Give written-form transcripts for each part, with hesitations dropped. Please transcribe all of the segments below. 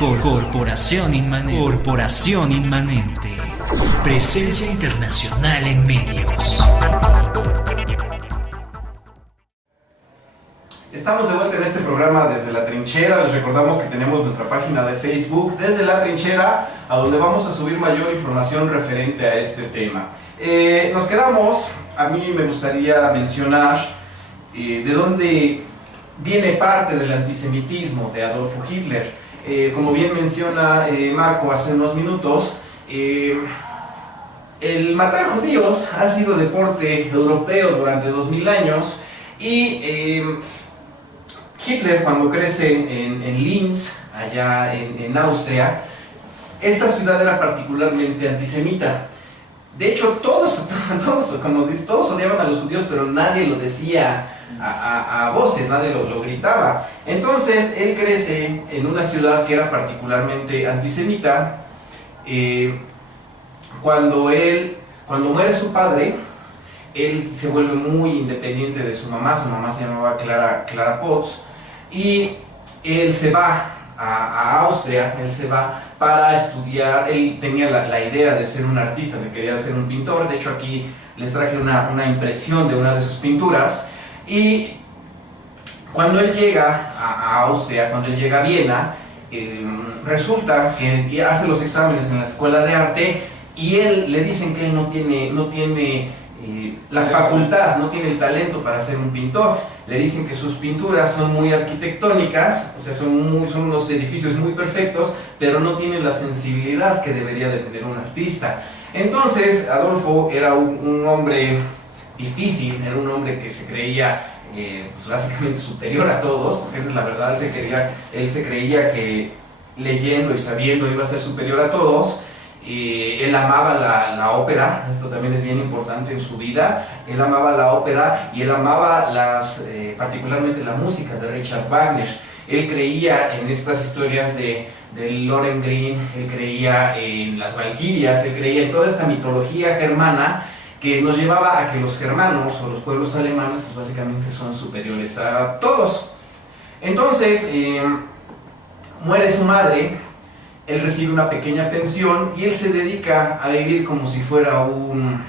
Corporación Inmanente. Presencia internacional en medios. Estamos de vuelta en este programa desde la trinchera. Les recordamos que tenemos nuestra página de Facebook Desde la Trinchera, a donde vamos a subir mayor información referente a este tema. Nos quedamos, a mí me gustaría mencionar de dónde viene parte del antisemitismo de Adolfo Hitler. Como bien menciona Marco hace unos minutos, el matar judíos ha sido deporte europeo durante 2000 años y Hitler, cuando crece en Linz, allá en Austria, esta ciudad era particularmente antisemita. De hecho, todos odiaban a los judíos, pero nadie lo decía a voces, nadie lo gritaba. Entonces, él crece en una ciudad que era particularmente antisemita. Cuando muere su padre, él se vuelve muy independiente de su mamá se llamaba Clara Potts, y él se va a Austria, él se va para estudiar. Él tenía la idea de ser un artista, de quería ser un pintor. De hecho, aquí les traje una impresión de una de sus pinturas. Y cuando él llega a Austria, cuando él llega a Viena, resulta que hace los exámenes en la escuela de arte y le dicen que él no tiene la facultad, no tiene el talento para ser un pintor. Le dicen que sus pinturas son muy arquitectónicas, o sea, son unos edificios muy perfectos, pero no tienen la sensibilidad que debería de tener un artista. Entonces, Adolfo era un hombre difícil, era un hombre que se creía pues básicamente superior a todos, porque esa es la verdad. Él se creía que leyendo y sabiendo iba a ser superior a todos. Él amaba la ópera, esto también es bien importante en su vida. Él amaba la ópera y él amaba particularmente la música de Richard Wagner. Él creía en estas historias de Lohengrin, él creía en las valquirias, él creía en toda esta mitología germana que nos llevaba a que los germanos o los pueblos alemanes pues básicamente son superiores a todos. Entonces, muere su madre. Él recibe una pequeña pensión y él se dedica a vivir como si fuera un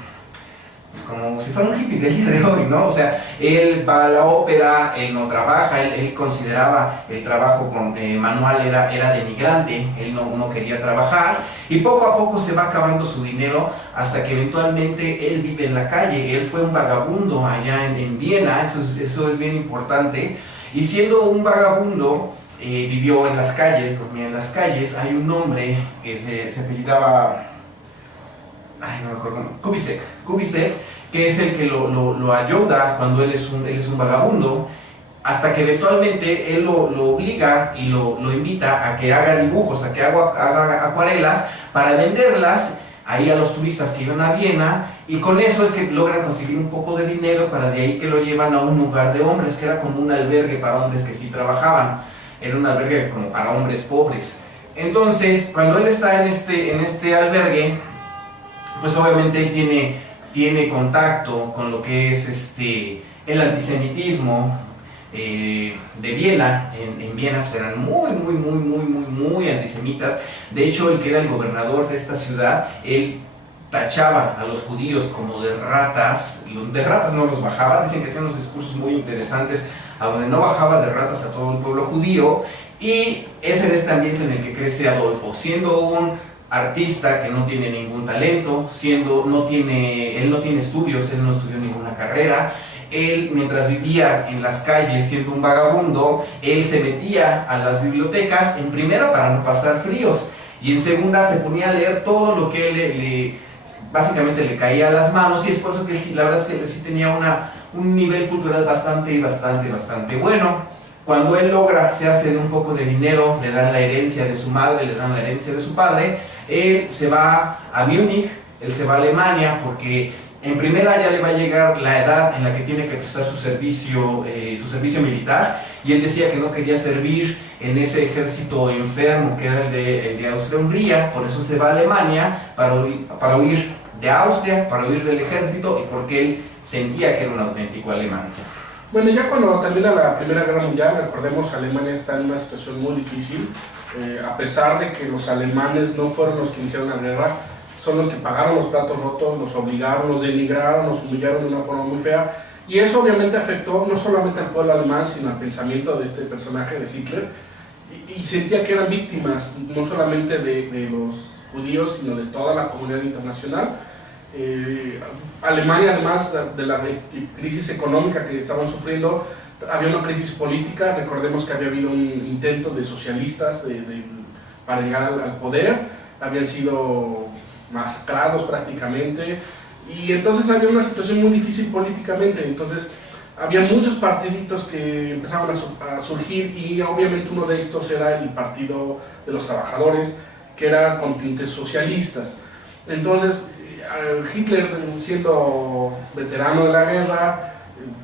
hippie del día de hoy, ¿no? O sea, él va a la ópera, él no trabaja, él consideraba el trabajo manual era denigrante, él no quería trabajar, y poco a poco se va acabando su dinero hasta que eventualmente él vive en la calle. Él fue un vagabundo allá en Viena, eso es bien importante, y siendo un vagabundo, vivió en las calles, dormía en las calles. Hay un hombre que se apellidaba, no me acuerdo, Kubitschek, que es el que lo ayuda cuando él es un vagabundo, hasta que eventualmente él lo obliga y lo invita a que haga dibujos, a que haga acuarelas para venderlas ahí a los turistas que iban a Viena, y con eso es que logran conseguir un poco de dinero, para de ahí que lo llevan a un lugar de hombres, que era como un albergue para hombres que sí trabajaban. Era un albergue como para hombres pobres. Entonces, cuando él está en este albergue, pues obviamente él tiene contacto con lo que es el antisemitismo de Viena. En Viena pues eran muy antisemitas. De hecho, el que era el gobernador de esta ciudad, él tachaba a los judíos como de ratas. De ratas no los bajaba. Dicen que hacían unos discursos muy interesantes a donde no bajaba de ratas a todo el pueblo judío. Y es en este ambiente en el que crece Adolfo, siendo un artista que no tiene ningún talento, él no tiene estudios, él no estudió ninguna carrera. Él, mientras vivía en las calles siendo un vagabundo, él se metía a las bibliotecas, en primera para no pasar fríos, y en segunda se ponía a leer todo lo que básicamente le caía a las manos, y es por eso que sí, la verdad es que sí tenía un nivel cultural bastante bueno. Cuando él se hace de un poco de dinero, le dan la herencia de su madre, le dan la herencia de su padre, él se va a Múnich, él se va a Alemania, porque en primera ya le va a llegar la edad en la que tiene que prestar su servicio militar, y él decía que no quería servir en ese ejército enfermo que era el de Austria-Hungría. Por eso se va a Alemania, para huir de Austria, para huir del ejército, y porque él sentía que era un auténtico alemán. Bueno, ya cuando termina la Primera Guerra Mundial, recordemos que Alemania está en una situación muy difícil, a pesar de que los alemanes no fueron los que iniciaron la guerra, son los que pagaron los platos rotos, los obligaron, los denigraron, los humillaron de una forma muy fea, y eso obviamente afectó no solamente al pueblo alemán, sino al pensamiento de este personaje de Hitler, y sentía que eran víctimas no solamente de los judíos, sino de toda la comunidad internacional. Alemania, además de la crisis económica que estaban sufriendo, había una crisis política. Recordemos que había habido un intento de socialistas para llegar al poder, habían sido masacrados prácticamente, y entonces había una situación muy difícil políticamente. Entonces había muchos partiditos que empezaban a surgir, y obviamente uno de estos era el Partido de los Trabajadores, que era con tintes socialistas. Entonces Hitler, siendo veterano de la guerra,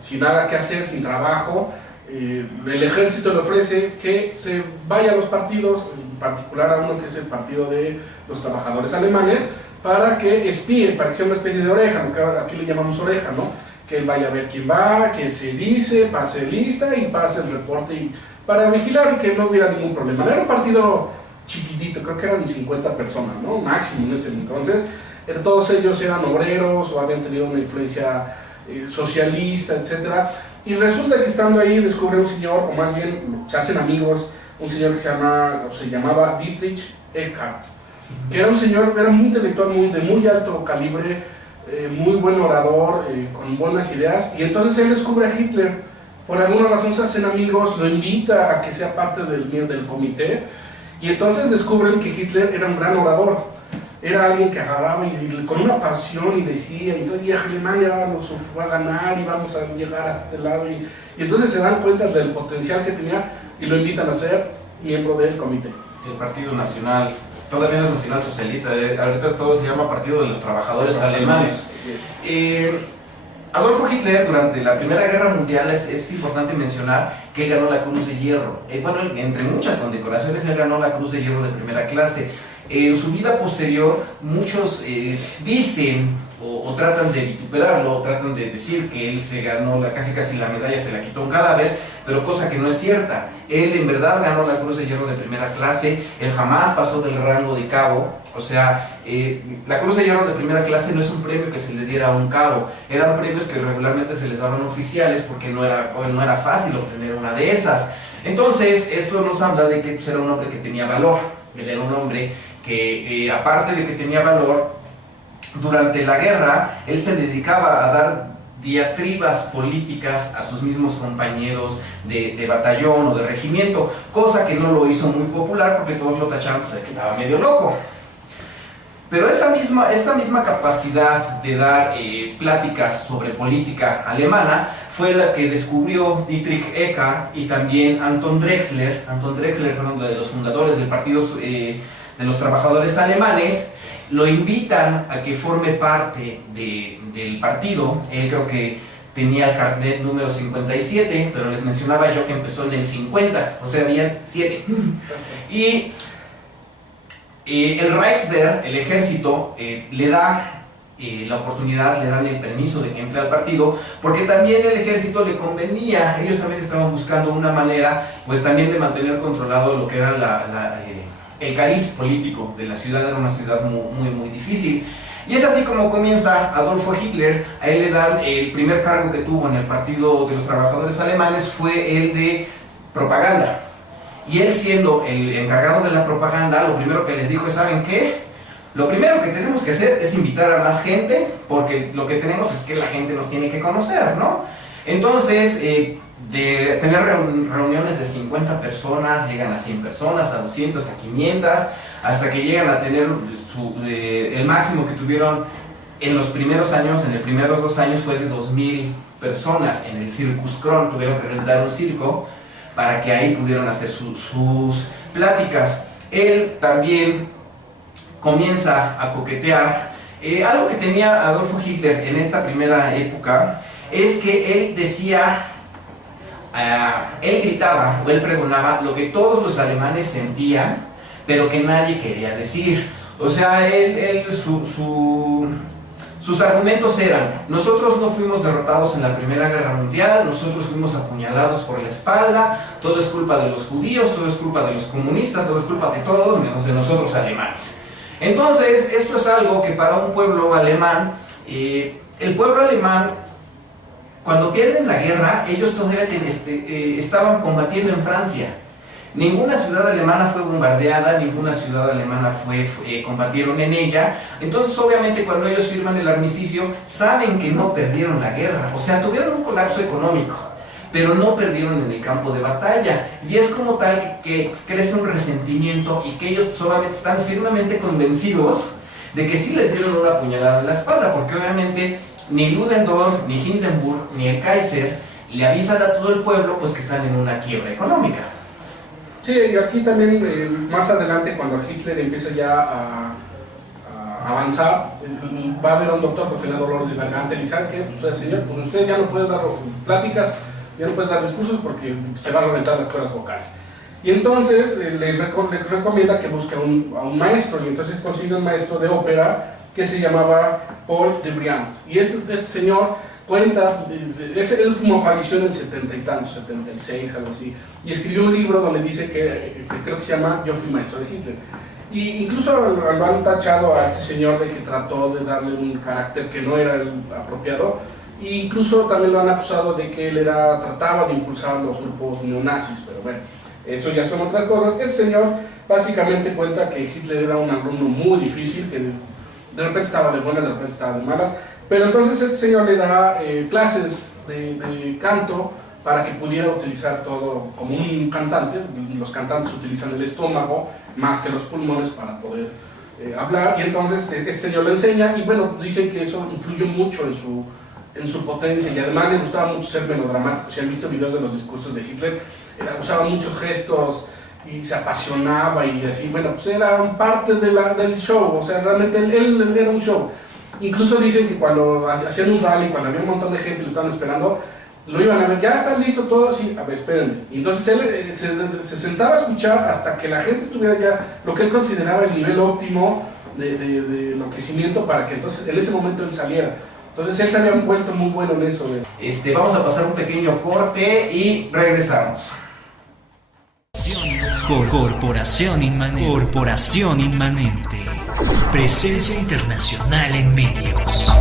sin nada que hacer, sin trabajo, el ejército le ofrece que se vaya a los partidos, en particular a uno que es el Partido de los Trabajadores Alemanes, para que espíe, para que sea una especie de oreja, lo que aquí le llamamos oreja, ¿no? Que él vaya a ver quién va, qué se dice, pase lista y pase el reporte, y para vigilar que no hubiera ningún problema. Era un partido chiquitito, creo que eran 50 personas, ¿no? Máximo en ese entonces. Todos ellos eran obreros o habían tenido una influencia socialista, etc. Y resulta que estando ahí descubre un señor, o más bien se hacen amigos, un señor que se llamaba Dietrich Eckart, que era un señor, era muy intelectual, de muy alto calibre, muy buen orador, con buenas ideas, y entonces él descubre a Hitler. Por alguna razón se hacen amigos, lo invita a que sea parte del comité, y entonces descubren que Hitler era un gran orador. Era alguien que agarraba y con una pasión y decía, y entonces Alemania nos va a ganar y vamos a llegar a este lado, y entonces se dan cuenta del potencial que tenía y lo invitan a ser miembro del comité. El Partido Nacional, todavía es Nacional Socialista, ahorita todo se llama Partido de los Trabajadores Alemanes. Adolfo Hitler, durante la Primera Guerra Mundial, es importante mencionar que él ganó la Cruz de Hierro. Bueno, entre muchas condecoraciones, él ganó la Cruz de Hierro de primera clase. En su vida posterior, muchos dicen o tratan de vituperarlo, tratan de decir que él se ganó casi la medalla, se la quitó un cadáver, pero cosa que no es cierta. Él en verdad ganó la Cruz de Hierro de primera clase, él jamás pasó del rango de cabo. O sea, la Cruz de Hierro de primera clase no es un premio que se le diera a un cabo, eran premios que regularmente se les daban oficiales, porque no era fácil obtener una de esas. Entonces, esto nos habla de que era un hombre que tenía valor. Él era un hombre que, aparte de que tenía valor, durante la guerra él se dedicaba a dar diatribas políticas a sus mismos compañeros de batallón o de regimiento, cosa que no lo hizo muy popular porque todos lo tachaban de que estaba medio loco. Pero esta misma capacidad de dar pláticas sobre política alemana fue la que descubrió Dietrich Eckart y también Anton Drexler. Anton Drexler fue uno de los fundadores del Partido de los Trabajadores Alemanes. Lo invitan a que forme parte del partido. Él creo que tenía el carnet número 57, pero les mencionaba yo que empezó en el 50, o sea, había 7. Y el Reichswehr, el ejército, le da la oportunidad, le dan el permiso de que entre al partido, porque también el ejército le convenía. Ellos también estaban buscando una manera, pues también de mantener controlado lo que era el cariz político de la ciudad. Era una ciudad muy difícil. Y es así como comienza Adolfo Hitler. A él le dan el primer cargo que tuvo en el Partido de los Trabajadores Alemanes, fue el de propaganda. Y él, siendo el encargado de la propaganda, lo primero que les dijo es: ¿saben qué? Lo primero que tenemos que hacer es invitar a más gente, porque lo que tenemos es que la gente nos tiene que conocer, ¿no? Entonces, de tener reuniones de 50 personas, llegan a 100 personas, a 200, a 500, hasta que llegan a tener el máximo que tuvieron en los primeros años. En los primeros 2 años fue de 2000 personas en el Circus Kron. Tuvieron que rentar un circo para que ahí pudieran hacer sus pláticas. Él también comienza a coquetear. Algo que tenía Adolfo Hitler en esta primera época es que él decía, él gritaba o él pregonaba lo que todos los alemanes sentían, pero que nadie quería decir. O sea, su Sus argumentos eran: nosotros no fuimos derrotados en la Primera Guerra Mundial, nosotros fuimos apuñalados por la espalda, todo es culpa de los judíos, todo es culpa de los comunistas, todo es culpa de todos menos de nosotros alemanes. Entonces, esto es algo que para un pueblo alemán, el pueblo alemán, cuando pierden la guerra, ellos todavía estaban combatiendo en Francia. Ninguna ciudad alemana fue bombardeada, ninguna ciudad alemana combatieron en ella. Entonces, obviamente, cuando ellos firman el armisticio, saben que no perdieron la guerra. O sea, tuvieron un colapso económico, pero no perdieron en el campo de batalla. Y es como tal que crece un resentimiento y que ellos solamente están firmemente convencidos de que sí les dieron una puñalada en la espalda, porque obviamente ni Ludendorff, ni Hindenburg, ni el Kaiser le avisan a todo el pueblo pues que están en una quiebra económica. Sí, y aquí también, más adelante, cuando Hitler empieza ya a avanzar, va a haber un doctor que tiene dolores de garganta y dice: ¿qué? Pues, señor, pues usted ya no puede dar pláticas, ya no puede dar discursos porque se van a reventar las cuerdas vocales. Y entonces le recomienda que busque a un maestro, y entonces consigue un maestro de ópera que se llamaba Paul Debriant. Y este señor cuenta, él falleció en el 70 y tantos, 76, algo así, y escribió un libro donde dice que creo que se llama Yo fui maestro de Hitler. Y incluso lo han tachado a este señor de que trató de darle un carácter que no era el apropiado, e incluso también lo han acusado de que él trataba de impulsar los grupos neonazis, pero bueno, eso ya son otras cosas. Este señor básicamente cuenta que Hitler era un alumno muy difícil, que de repente estaba de buenas, de repente estaba de malas, pero entonces este señor le da clases de canto para que pudiera utilizar todo como un cantante. Los cantantes utilizan el estómago más que los pulmones para poder hablar, y entonces este señor le enseña, y bueno, dicen que eso influyó mucho en su potencia, y además le gustaba mucho ser melodramático. Si han visto videos de los discursos de Hitler, usaba muchos gestos y se apasionaba y así. Bueno, pues era parte del show, o sea, realmente él era un show. Incluso dicen que cuando hacían un rally, cuando había un montón de gente y lo estaban esperando, lo iban a ver: ya está listo todo, sí, a ver, espérenme. Y entonces él se sentaba a escuchar hasta que la gente estuviera ya lo que él consideraba el nivel óptimo de enloquecimiento, para que entonces en ese momento él saliera. Entonces él se había vuelto muy bueno en eso. Vamos a pasar un pequeño corte y regresamos. Corporación Inmanente. Presencia internacional en medios.